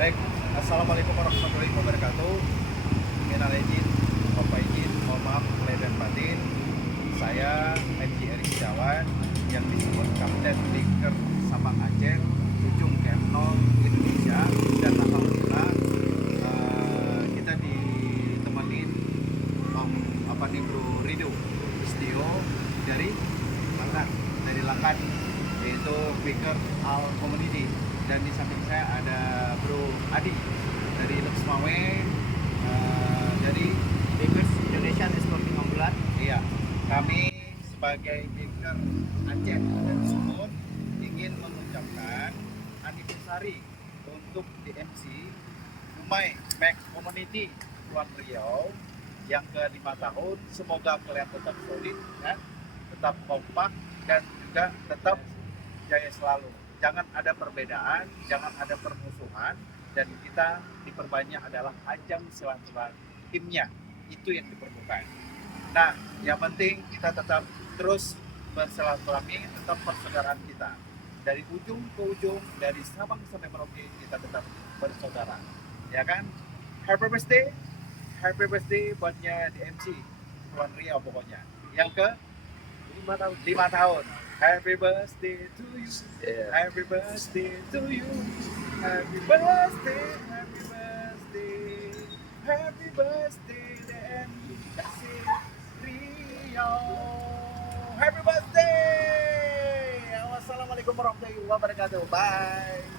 Baik, Assalamualaikum warahmatullahi wabarakatuh. Minal aidin, bapak izin, mohon maaf lahir dan batin. Saya MJ Eri Setiawan yang disebut Kapten Biker Sabang Aceh, ujung M0 Indonesia. Dan alhamdulillah kita ditemenin Om apa nih Bro Rido Istio dari Lakan, yaitu Biker Al Community. Dan di samping saya ada Bro Adi dari Luxmawe, dari Bakers Indonesian Sporting Ambulan. iya, kami sebagai Biker Aceh dan Sumut ingin mengucapkan anniversary untuk DMC Umay Mac Community Kepulauan Riau yang ke-5 tahun. Semoga kalian tetap solid, ya, tetap kompak, dan juga tetap jaya selalu. Jangan ada perbedaan, jangan ada permusuhan, dan kita diperbanyak adalah ajang silaturahimnya. Itu yang diperlukan. Nah, yang penting kita tetap terus bersilaturahmi, tetap persaudaraan kita. Dari ujung ke ujung, dari Sabang sampai Merauke, kita tetap bersaudara. Ya kan? Happy birthday buatnya DMC, Tuan Riau pokoknya. Yang ke 5 tahun. 5 tahun. Happy birthday to you. Yeah. Happy birthday to you. Happy birthday, happy birthday. Happy birthday DMC Riau. Happy birthday. Wassalamualaikum warahmatullahi wabarakatuh. Bye.